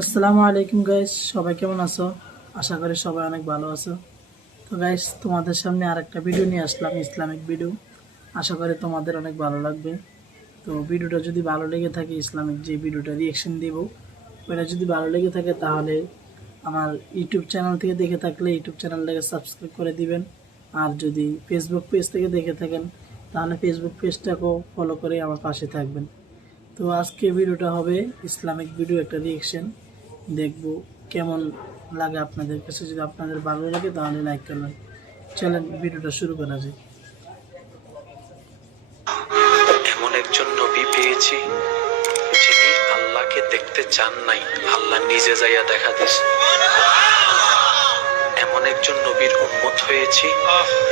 আসসালামু আলাইকুম গাইস, সবাই কেমন আছো? আশা করি সবাই অনেক ভালো আছো। তো গাইস, তোমাদের সামনে আরেকটা ভিডিও নিয়ে আসলাম, ইসলামিক ভিডিও। আশা করি তোমাদের অনেক ভালো লাগবে। তো ভিডিওটা যদি ভালো লেগে থাকে, ইসলামিক যে ভিডিওটা রিয়েকশন দিব, ওটা যদি ভালো লেগে থাকে তাহলে আমার ইউটিউব চ্যানেল থেকে দেখে থাকলে ইউটিউব চ্যানেলটাকে সাবস্ক্রাইব করে দিবেন। আর যদি ফেসবুক পেজ থেকে দেখে থাকেন তাহলে ফেসবুক পেজটাকেও ফলো করে আমার পাশে থাকবেন। তো আজকে ভিডিওটা হবে ইসলামিক ভিডিও, একটা রিয়েকশন দেখব কেমন লাগে আপনাদের কাছে। যদি আপনাদের ভালো লাগে তাহলে লাইক করবেন। চলেন ভিডিওটা শুরু করা যায়। এমন একজন নবী পেয়েছি যিনি আল্লাহকে দেখতে চান নাই, আল্লাহ নিজে যাইয়া দেখা দিস। এমন একজন নবীর উম্মত হয়েছি,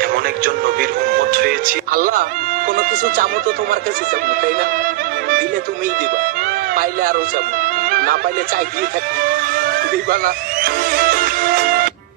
এমন একজন নবীর উম্মত হয়েছি। আল্লাহ কোনো কিছু চামো তো তোমার কাছে চামো, তাই না? দিলে তুমিই দিবা, পাইলে আরো চামো, না পাইলে চাইতেই থাকবে, দিবা না?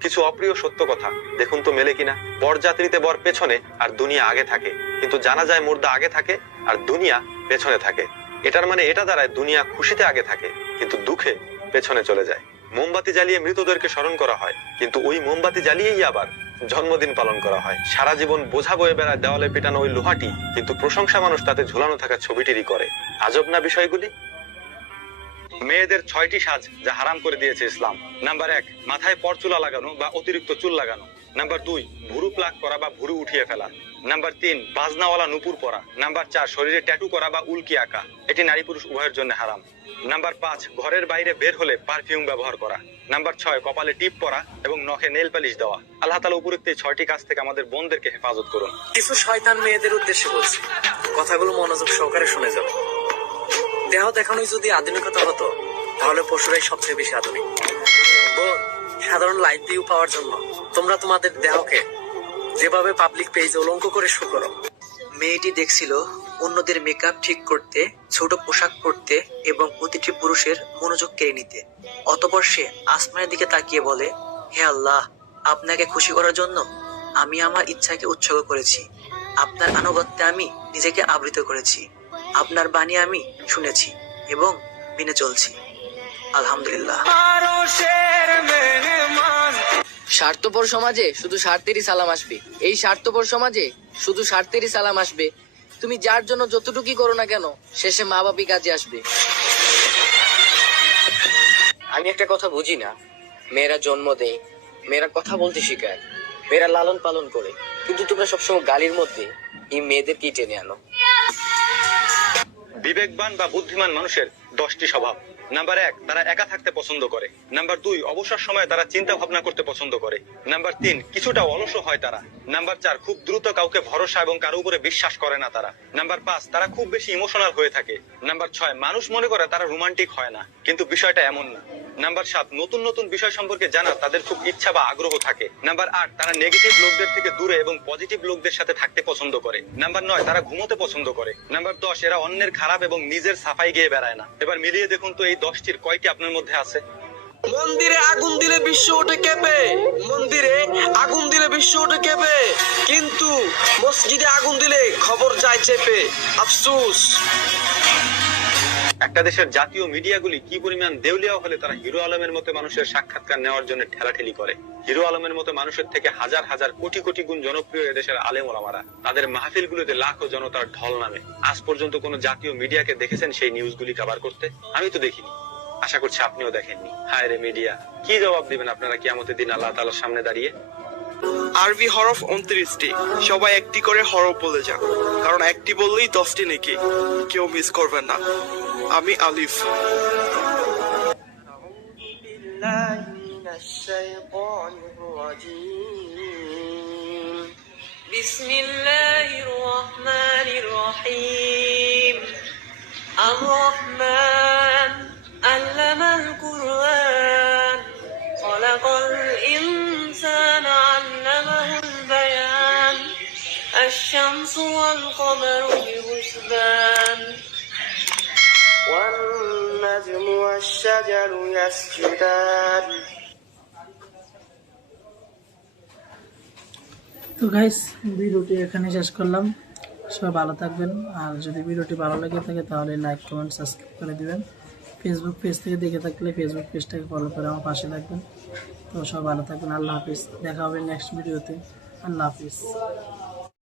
কিছু অপ্রিয় সত্য কথা দেখুন তো মেলে কিনা। বরযাত্রীতে বর পেছনে আর দুনিয়া আগে থাকে, কিন্তু জানা যায় মুর্দা আগে থাকে আর দুনিয়া পেছনে থাকে। এটার মানে এটা দাঁড়ায় দুনিয়া খুশিতে আগে থাকে কিন্তু দুঃখে পেছনে চলে যায়। মোমবাতি জ্বালিয়ে মৃতদেরকে স্মরণ করা হয়, কিন্তু ওই মোমবাতি জ্বালিয়েই আবার জন্মদিন পালন করা হয়। সারা জীবন বোঝা বয়ে বেড়ায় দেওয়ালে পেটানো ওই লোহাটি, কিন্তু প্রশংসা মানুষ তাতে ঝুলানো থাকা ছবিটিরই করে। আজব না বিষয়গুলি? মেয়েদের 6টি সাজ যা হারাম করে দিয়েছে ইসলাম। নাম্বার 1, মাথায় পরচুলা লাগানো বা অতিরিক্ত চুল লাগানো। নাম্বার 2, ভুরু প্লাক করা বা ভুরু উঠিয়ে ফেলা। নাম্বার 3, বাজনাওয়ালা নুপুর পরা। নাম্বার 4, শরীরে ট্যাটু করা বা উল্কি আঁকা, এটি নারী পুরুষ উভয়ের জন্য হারাম। নাম্বার 5, ঘরের বাইরে বের হলে পারফিউম ব্যবহার করা। নাম্বার 6, কপালে টিপ পরা এবং নখে নেল পালিশ দেওয়া। আল্লাহ তাআলা উপরোক্ত এই 6টি কাজ থেকে আমাদের বোনদেরকে হেফাজত করুন। কিছু শয়তান মেয়েদের উদ্দেশ্যে বলছি, কথাগুলো মনোযোগ সহকারে শুনে যাও। দেহ দেখানোই যদি আধুনিকতা হতো তাহলে পশুরাই সবচেয়ে বেশি আধুনিক। বোন, সাধারণ লাইফ ভিউ পাওয়ার জন্য তোমরা তোমাদের দেহকে যেভাবে পাবলিক পেজে উলঙ্গ করে শো করো। মেয়েটি দেখছিল অন্যদের মেকআপ ঠিক করতে, ছোট পোশাক পরতে এবং প্রতিটি পুরুষের মনোযোগ কেড়ে নিতে। অতঃপর সে আসমানের দিকে তাকিয়ে বলে, হে আল্লাহ, আপনাকে খুশি করার জন্য আমি আমার ইচ্ছাকে উৎসর্গ করেছি। আপনার আনুগত্যে আমি নিজেকে আবৃত করেছি। আপনার বাণী আমি শুনেছি এবং মেনে চলছি। আলহামদুলিল্লাহ। স্বার্থপর সমাজে শুধু স্বার্থেরই সালাম আসবে। এই স্বার্থপর সমাজে শুধু স্বার্থেরই সালাম আসবে। তুমি যার জন্য যতটুকুই করো না কেন, শেষে মা বাপই কাজে আসবে। আমি একটা কথা বুঝি না, মেয়েরা জন্ম দেয়, মেয়েরা কথা বলতে শেখায়, মেয়েরা লালন পালন করে, কিন্তু তোমরা সবসময় গালির মধ্যে এই মেয়েদেরকেই টেনে আনো। বিবেকবান বা বুদ্ধিমান মানুষের 10টি স্বভাব। নাম্বার 1, তারা একা থাকতে পছন্দ করে। নাম্বার 2, অবসর সময়ে তারা চিন্তা ভাবনা করতে পছন্দ করে। নাম্বার 3, কিছুটা অলস হয় তারা। নাম্বার 4, খুব দ্রুত কাউকে ভরসা এবং কারো উপরে বিশ্বাস করে না তারা। নাম্বার 5, তারা খুব বেশি ইমোশনাল হয়ে থাকে। নাম্বার 6, মানুষ মনে করে তারা রোমান্টিক হয় না, কিন্তু বিষয়টা এমন না। নাম্বার 7, নতুন নতুন বিষয় সম্পর্কে জানা তাদের খুব ইচ্ছা বা আগ্রহ থাকে। নাম্বার 8, তারা নেগেটিভ লোকদের থেকে দূরে এবং পজিটিভ লোকদের সাথে থাকতে পছন্দ করে। নাম্বার 9, তারা ঘুমোতে পছন্দ করে। নাম্বার 10, এরা অন্যের খারাপ এবং নিজের সাফাই গিয়ে বেড়ায় না। এবার মিলিয়ে দেখুন তো এই 10টির কয়টি আপনার মধ্যে আছে। মন্দিরে আগুন দিলে বিশ্ব ওঠে কেঁপে, মন্দিরে আগুন দিলে বিশ্ব ওঠে কেঁপে, কিন্তু মসজিদে আগুন দিলে খবর যায় চেপে। আফসোস। একটা দেশের জাতীয় মিডিয়াগুলি কি পরিমাণ দেউলিয়া হলে তারা হিরো আলমের মতো মানুষের সাক্ষাৎকার নেওয়ার জন্য ঠেলাঠেলি করে। হিরো আলমের মতো মানুষের থেকে হাজার হাজার কোটি কোটি গুণ জনপ্রিয় এদেশের আলেম ওলামারা, তাদের মাহফিলগুলোতে লাখো জনতার ঢল নামে। আজ পর্যন্ত কোনো জাতীয় মিডিয়াকে দেখেছেন সেই নিউজগুলি কভার করতে? আমি তো দেখিনি, আশা করছি আপনিও দেখেননি। হায় রে মিডিয়া, কি জবাব দিবেন আপনারা কিয়ামতের দিন আল্লাহ তাআলার সামনে দাঁড়িয়ে? আরবি হরফ 29টি, সবাই একটি করে হরফ বলে যান, কারণ একটি বললেই 10টি নেকি, কেউ মিস করবেন না। আমি আলিফ। বিসমিল্লাহির রহমানির রহিম। আর রহমান আল্লামাল কুরআন, খলাকাল ইনসানা আল্লামাহুল বায়ান, আশ-শামসু ওয়াল কমারু বিহুসবান, ওয়ান নাজমু ওয়াশ-শাজারু ইয়াসজুদান। তো গাইস, ভিডিওটি এখানে শেষ করলাম। সবাই ভালো থাকবেন। আর যদি ভিডিওটি ভালো লেগে থাকে তাহলে লাইক, কমেন্ট, সাবস্ক্রাইব করে দিবেন। ফেসবুক পেজ থেকে দেখে থাকলে ফেসবুক পেজটাকে ফলো করে আমার পাশে থাকবেন। তো সব ভালো থাকবেন, আল্লাহ হাফিজ, দেখা হবে নেক্সট ভিডিওতে, আল্লাহ হাফিজ।